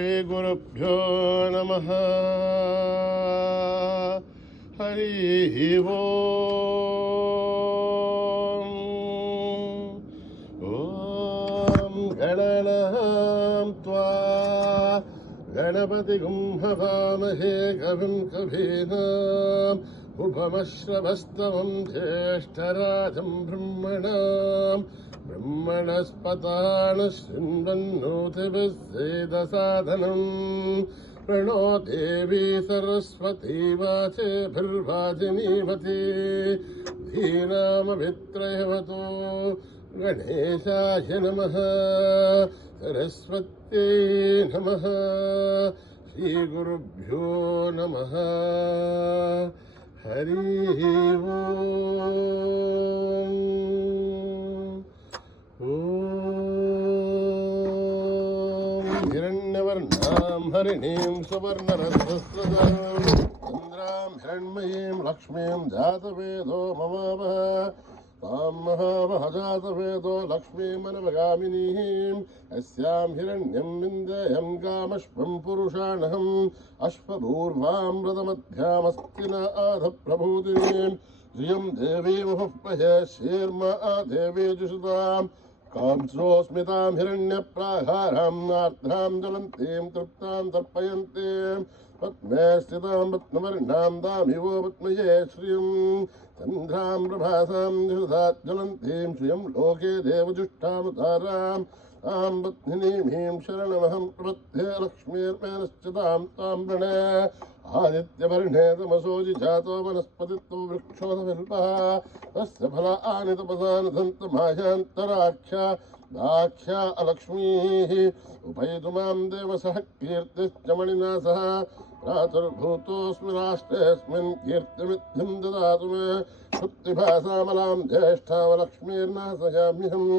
श्रीगुरुभ्यो नमः। हरिः ओम्। ॐ गणनां त्वा गणपतिगुं हवामहे कविं कवीनाम् उपमश्रवस्तवं ज्येष्ठराजं ब्रह्मणाम् ब्रह्मणस्पतान् शृण्वन्नोतिभिः सेदसादनम् प्रणो देवी सरस्वती वाचेभिर्वाजिनीवती धीनामभित्रयवतो गणेशाय नमः सरस्वत्यै नमः श्रीगुरुभ्यो नमः हरिः ओम्। हिरण्यवर्णां हरिणीं सुवर्णरथस्रजां चन्द्रां हिरण्मयीं लक्ष्मीं जातवेदो ममावह तां महावह जातवेदो लक्ष्मीमनवगामिनीं यस्यां हिरण्यं विन्देयं कामश्वं पुरुषाणहम् अश्वपूर्वामृतमध्यामस्ति न आधप्रभूतिनीं श्रियं देवीमुपह्वये शीर्मा देवी जुषताम् कांसोऽस्मितां हिरण्यप्राहारां नार्द्रां ज्वलन्तीं तृप्तां तर्पयन्तीं पद्मे स्थितां पद्मवर्णां दामिवो पद्मये श्रियं चन्द्रां प्रभासां जुषदात् ज्वलन्तीं श्रियं लोके देवजुष्टावतारां तां पत्निनीं शरणमहं प्रपद्ये लक्ष्मीर्मेनश्चितां तां प्रणय आदित्यवर्णे तमसोजि जातो वनस्पतित्वो वृक्षोऽधविल्पः तस्य फलानि तपसानि सन्तमायान्तराख्या दाख्या अलक्ष्मीः उपैतु मां देवसः कीर्तिश्च मणिना सह प्रातुर्भूतोऽस्मि राष्ट्रेऽस्मिन् कीर्तिमिद्धिं ददातु मे शुक्तिभासामलां ज्येष्ठावलक्ष्मीर्नाशयाम्यहम्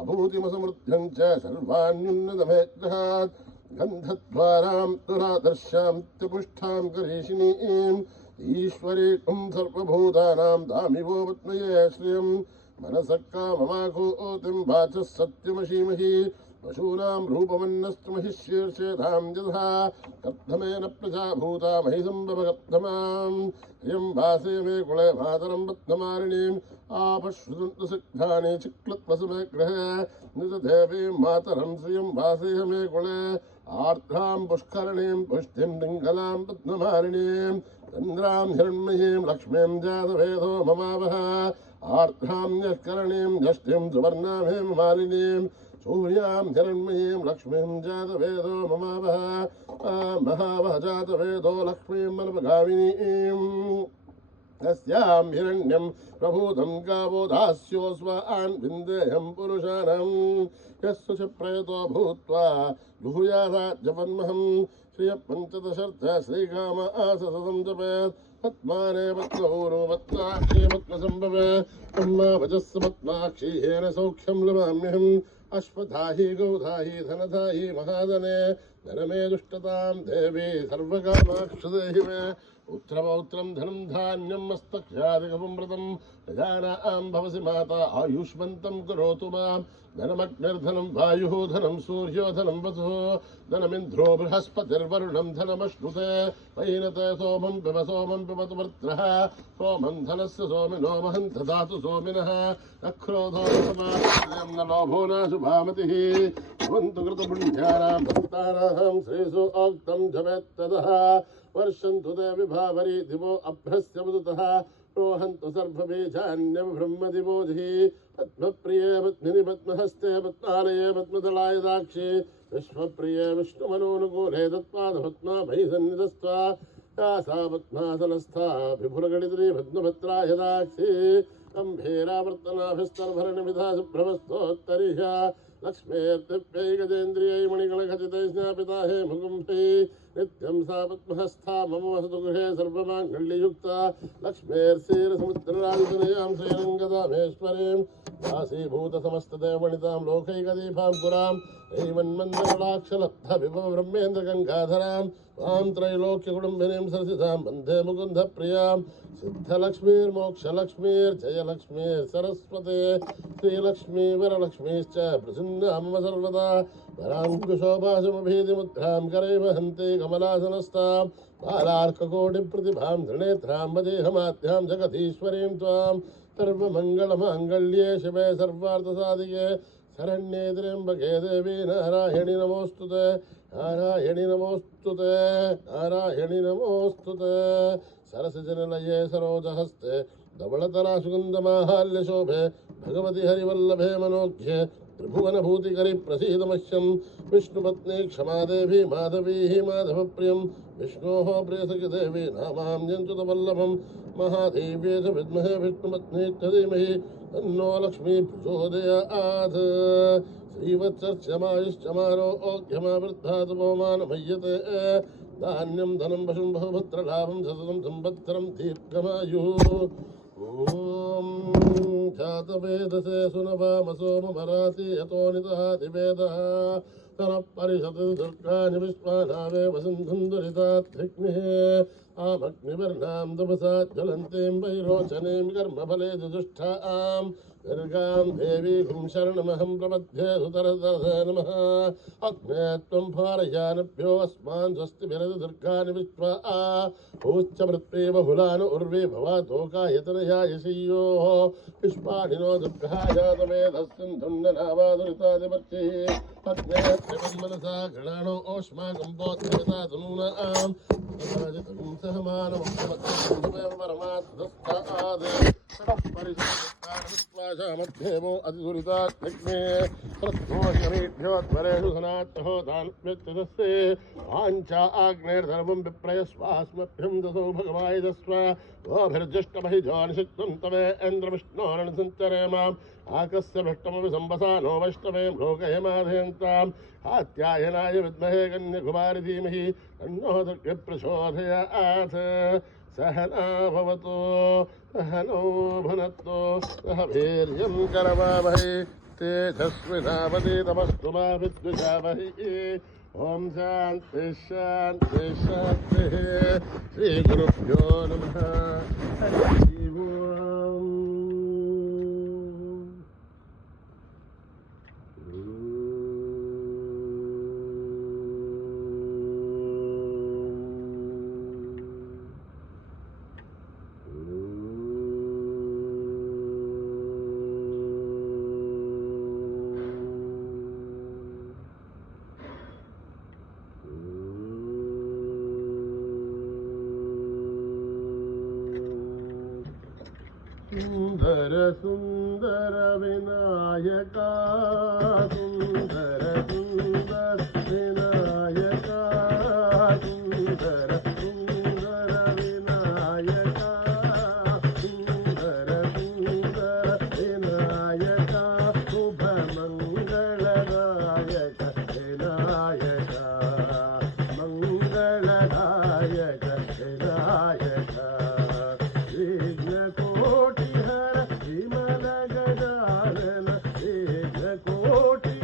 अभूतिमसमृद्ध्यं च सर्वाण्युन्नतमेग्रहात् गन्धद्वारां तुरादर्शां त्रिपुष्ठां करीषिणीं ईश्वरीं सर्वभूतानां दामिवो पद्मये श्रियं मनसः काममाकोतिं वाचः सत्यमशीमहि पशूनां रूपमन्नस्तु महिष्येर्षेधां यथा कर्धमेन प्रजा भूता महि सम्भवकर्धमाम् इयं वासे मे कुले मातरं पद्ममालिनीम् आपश्रुतन्तु सिद्धानि चिक्लत्वसमे गृहे निजदेवीं मातरं श्रियं वासेह मे कुले आर्द्रां पुष्करणीं पुष्टिं पिङ्गलां पद्ममालिनीं चन्द्रां हिरण्मयीं लक्ष्मीं जातवेदो ममावह आर्द्रां यष्करणीं यष्टिं सुवर्णां हेममालिनीं सूर्यां हिरण्मयीं लक्ष्मीं जातवेदो ममावह महावह जातवेदो लक्ष्मीं मनपगामिनीं तस्यां हिरण्यं प्रभूतं गावो दास्योऽस्वान् विन्देयं पुरुषाणां यस्य च प्रयतो भूत्वा जुहुयाराज्यवन्महं श्रियपञ्चदशर्थ श्रीकाम आससदं जपेत् पद्माने पद्मौरो पद्माक्षी पद्मसम्भवे ब्रह्मावचस्स पद्माक्षी येन सौख्यं लभाम्यहम् अश्वधाहि गौधाहि धनधाहि महादने धनमे दुष्टतां देवी सर्वकामाक्षुदेहि मे उत्तरपौत्रं धनं धान्यं मस्तक्षादिकमृतं प्रजानां भवसि माता आयुष्मन्तं करोतु मां धनमग्निर्धनं वायुः धनं सूर्यो धनं वसुः धनमिन्द्रो बृहस्पतिर्वरुणं धनमश्नुते वैनते सोमं पिबतु वृत्रः सोमं धनस्य सोमिनो महं ददातु सोमिनः न क्रोधो न लोभो न शुभामतिः भवन्तु कृतपुण्यानां भक्तानां श्रेयसो औक्तं जपेत्तदः वर्षन्तु देवि भावरी दिवो अभ्रस्य मुदतः रोहन्तु सर्वबीजान्यं ब्रह्मदिवोधिः पद्मप्रिये पद्मिनि पद्महस्ते पद्मालये पद्मदलाय दाक्षे विश्वप्रिये विष्णुमनोनुकूले तत्पादपद्मा भयि सन्निधस्त्वा या सा पद्मासनस्था विपुलगणित्री पद्मभद्राय दाक्षे गम्भीरावर्तनाभिस्तर्भरणिमिधा सुभ्रमस्तोत्तरिह्या लक्ष्मीर्दिव्यै गजेन्द्रियै मणिगणखचितै स्नापिता हे मुकुम्भै नित्यं सा पद्महस्था मम वसतु गृहे सर्वमाङ्गल्ययुक्ता लक्ष्मीर्षीरसमुद्रराजतनयां श्रीरङ्गदामेश्वरीं दासीभूतसमस्तदेवणितां लोकैकदीपां पुरां हैमन्मन्दकटाक्षलब्धविभव ब्रह्मेन्द्रगङ्गाधरां मां त्रैलोक्यकुटुम्बिनीं सरसिजां वन्दे मुकुन्दप्रियां सिद्धलक्ष्मीर्मोक्षलक्ष्मीर्जयलक्ष्मीर्सरस्वते श्रीलक्ष्मी वरलक्ष्मीश्च प्रसन्ना मम सर्वदा वराङ्कुशोभासुमभीतिमुद्रां करैर्वहन्ति कमलासनस्तां बालार्ककोटिप्रतिभां त्रिनेत्रां वदेहमाद्यां जगदीश्वरीं त्वां सर्वमङ्गलमाङ्गल्ये शिवे सर्वार्थसाधिके शरण्ये त्र्यम्बके देवी नारायणि नमोऽस्तुते नारायणि नमोऽस्तुते नारायणि नमोऽस्तुते सरसजनलये सरोजहस्ते धवलतरा सुगन्धमाहाल्यशोभे भगवति हरिवल्लभे मनोज्ञे त्रिभुवनभूतिकरि प्रसीदमह्यं विष्णुपत्नी क्षमादेवी माधवी माधवप्रियं विष्णोः प्रियसखिदेवी नामाम्यञ्च्युतवल्लभं महादेव्ये च विद्महे विष्णुपत्नी च धीमहि तन्नो लक्ष्मी प्रचोदयात् श्रीवत्सर्चमायुश्चमारोग्यमावृद्धातुपमानमह्यते धान्यं धनं पशुं बहुपुत्रलाभं सततं संवत्सरं दीर्घमायुः ॐ जातवेदसे सुनवामसोमराति यतो निदहातिवेदः तनः परिषत् दुर्गाणि विश्वानावे वसन्तं दुरितात्रिग्निः आमग्निवर्णां तपसा ज्वलन्तीं वैरोचनीं कर्मफले दुष्टाम् दुर्गां देवीं शरणमहं प्रपद्ये सुतरदसे नमः अग्ने त्वं भारयानभ्यो अस्मान् स्वस्तिभिरति दुर्गानि विश्वा भूश्च पृथ्वी बहुलान उर्वी भवातोकायतनया यशीयोः पुष्पाणिनो दुर्गायातमेधस्सिन्धुन्ननावादुरितादिपर्चिः अग्ने त्रिवन्मनसा गणानो ओष्माकं बोद्धयतातनूनां परमात्मस्ताद् परिषद्वाशामध्येमो अतिदुरिताग्ने प्रत्नोषमेभ्योद्वरेषु सनात्तहो दानव्यत्यदस्ते वाञ्छा आग्नेर्धर्मं विप्रयस्वास्मभ्यं दसो भगवायजस्व गोभिर्जुष्टमहिजो निषिक्तं तवे इन्द्रविष्णोरणसञ्चरेमाम् आकस्य भृष्टमपि सम्वसानो वैष्णवे लोकयमाधयन्ताम् कात्यायनाय विद्महे कन्यकुमारि धीमहि तन्नो दुर्गे प्रचोदयात् सहना भवतु सहनो भुनक्तु सह वीर्यं करवावहै तेजस्विनावधीतमस्तु मा विद्विषावहै ॐ शान्ति शान्ति शान्तिः श्रीगुरुभ्यो नमः हरिः ओम् सुंदर सुंदर विनायका सुंदर सुंदर विनायका सुंदर सुंदर विनायका सुंदर सुंदर विनायका शुभ मंगलदायक विनायका मंगलदायक विनायका कोटि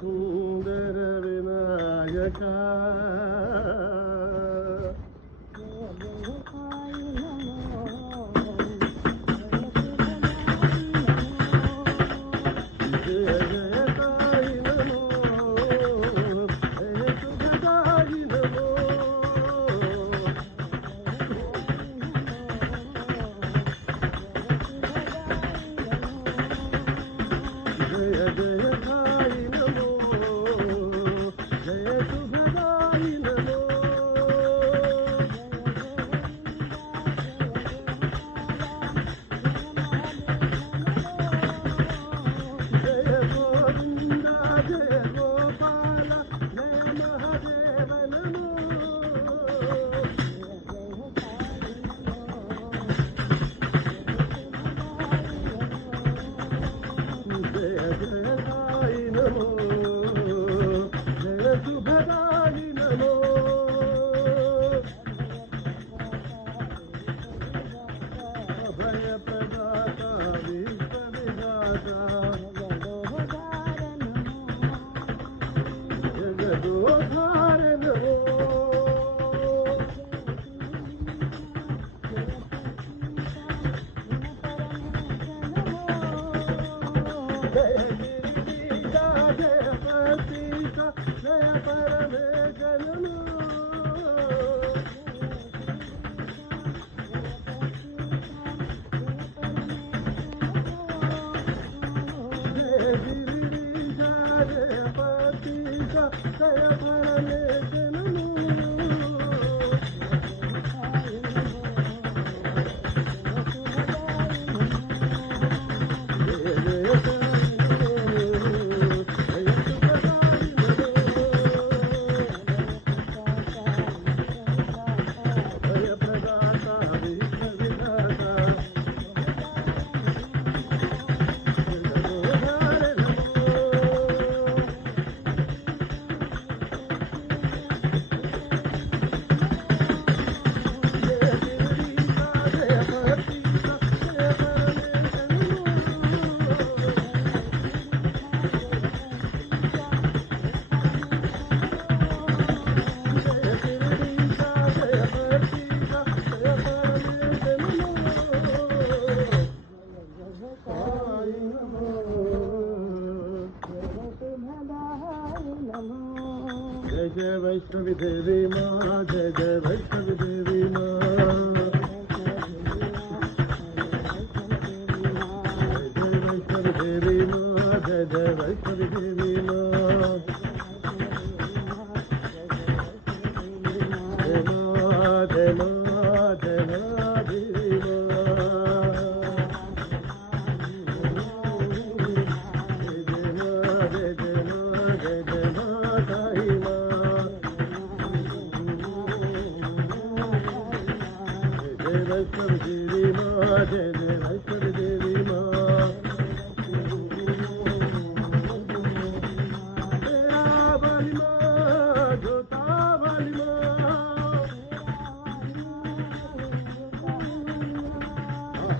సుందర వినాయక जय जय वैष्णवी देवी माँ, जय जय वैष्णवी देवी माँ, जय जय वैष्णवी देवी माँ, जय जय वैष्णवी देवी माँ, जय माँ जय माँ जय माँ देवी वैष्णवी माँ, जय जय वैष्णवी देवी माँ, तेरा वाली माँ, जोता वाली माँ,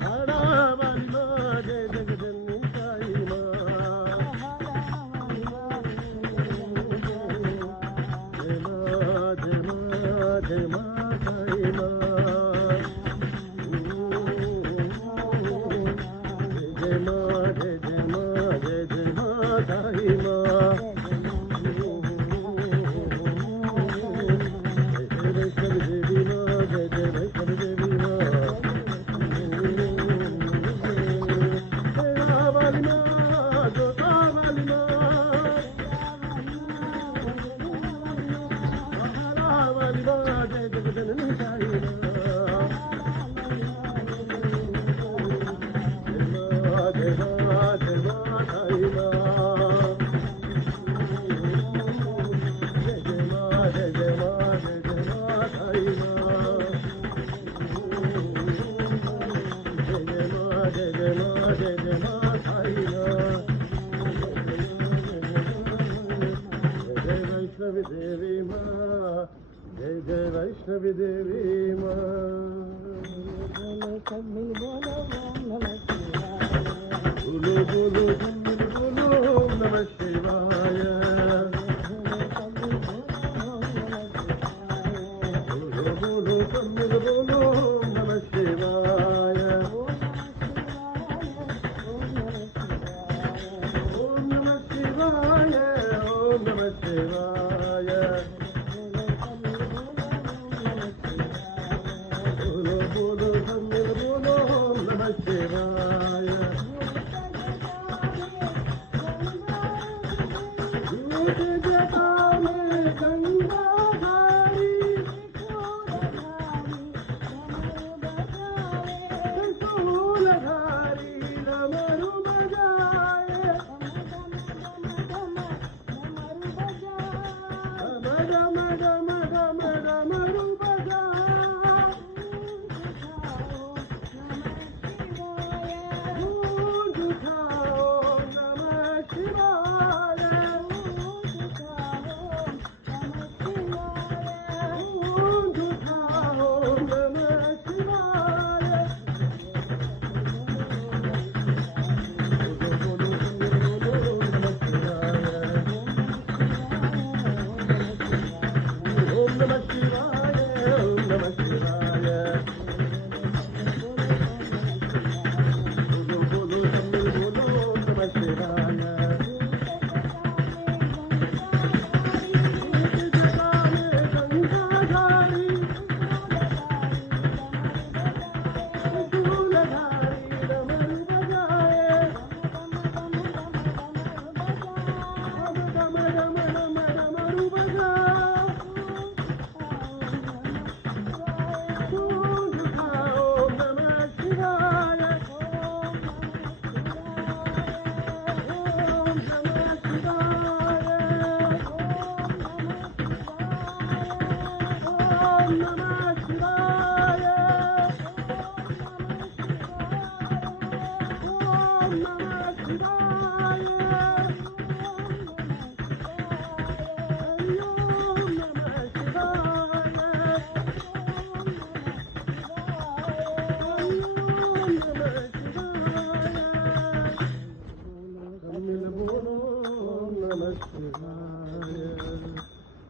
हरा वाली माँ, जय जगदम्बे साई माँ, जय माँ जय माँ जय माँ साई माँ।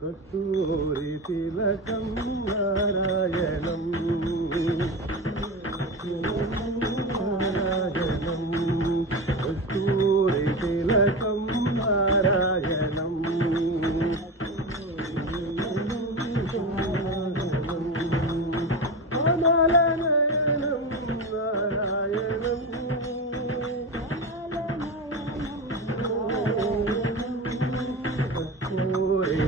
కస్తూరి తిలకం నారాయణం నారాయణం కస్తూరి తిలకం నారాయణం కమలనయనం నారాయణం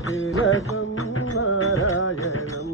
తిలకం నారాయణం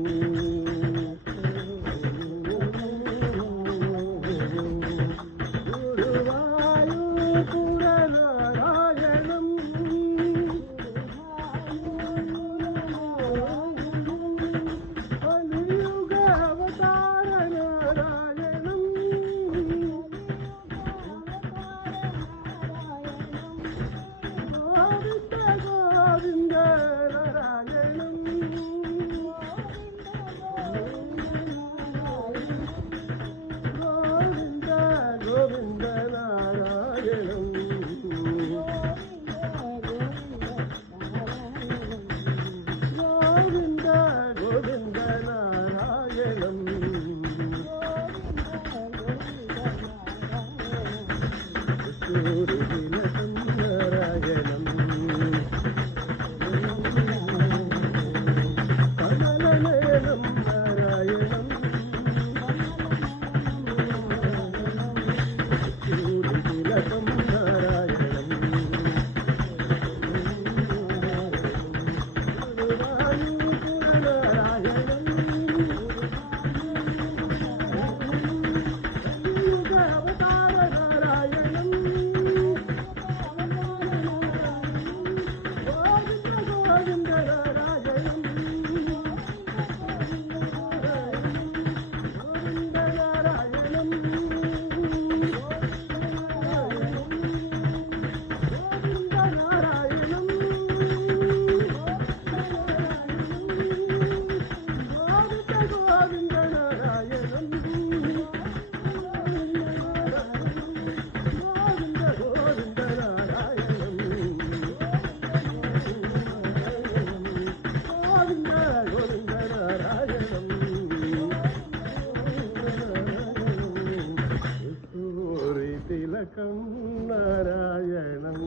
తారకం నారాయణం.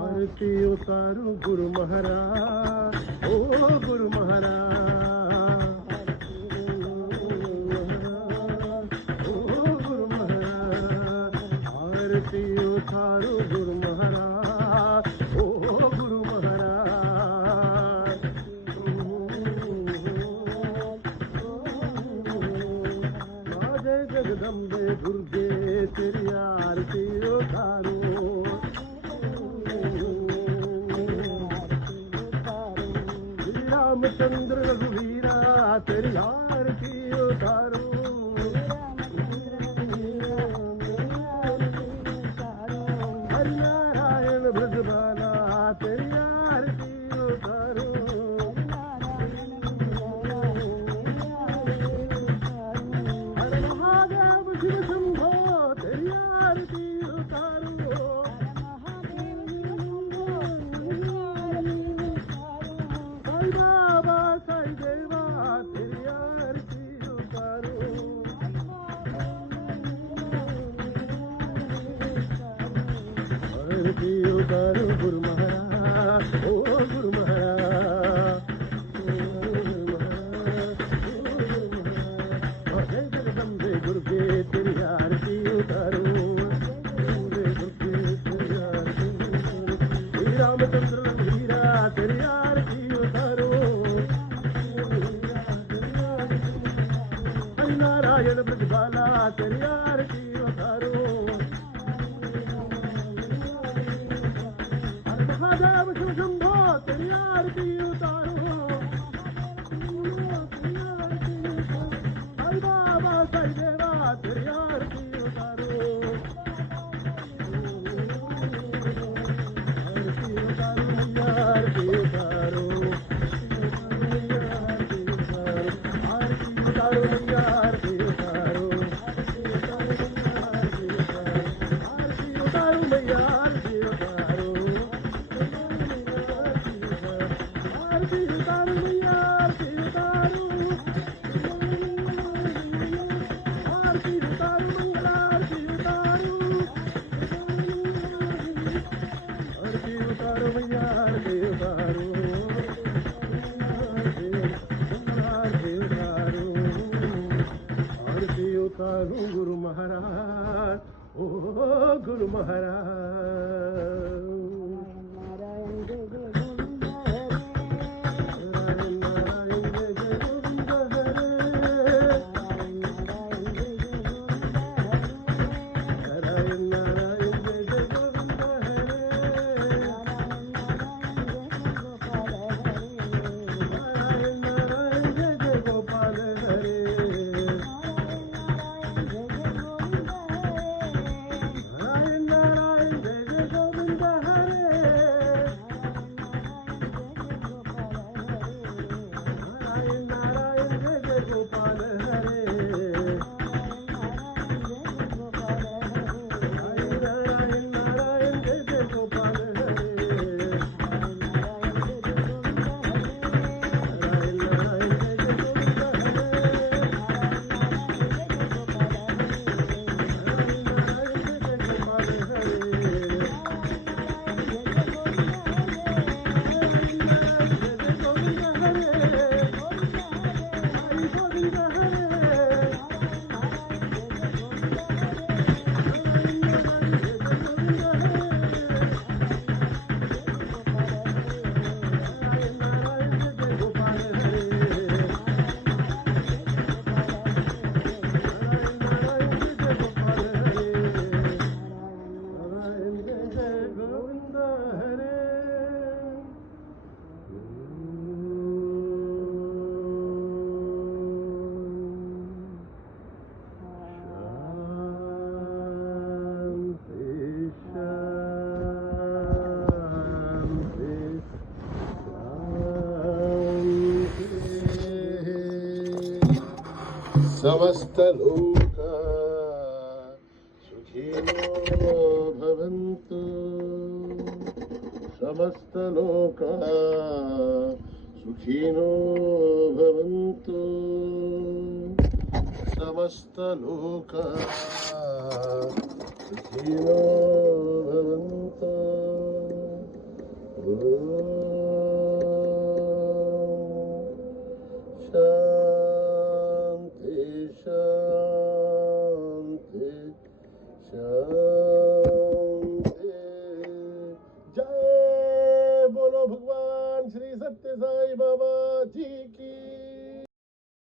आरती उतारो गुरु महाराज, ओ गुरु महाराज, ओ गुरु महाराज, आरती उतारो गुरु महाराज, ओ गुरु महाराज, जय जगदम्बे दुर्गे तेरी आरती उतारो, रामचंद्र रघुवीरा तेरी आरती उतारो, हरि नारायण ब्रजबाला तेरी आरती उतारो, हर महादेव शिव शंभो तेरी आरती उतारो, बाबा साईं देवा तेरी आरती उतारो, आरती उतारो गुरु महाराज, ओ गुरु महाराज, जय जगदम्बे दुर्गे तेरी आरती उतारो, श्री रामचंद्र रघुवीरा तेरी आरती उतारो, हरि नारायण ब्रजबाला तेरी आरती उतारो, हर महादेव शिव शंभो तेरी आरती उतारो, हरि बाबा साईं देवा तेरी आरती उतारो, आरती उतारो आरती उतारो भैया आरती उतारो, आरती उतारो, आरती उतारो गुरु महाराज, ओ गुरु महाराज। समस्तलोका सुखिनो भवन्तु, समस्तलोका सुखिनो भवन्तु, समस्तलोका सुखिनो भवन्तु। शांति शांति शांति। जय बोलो भगवान श्री सत्य साई बाबा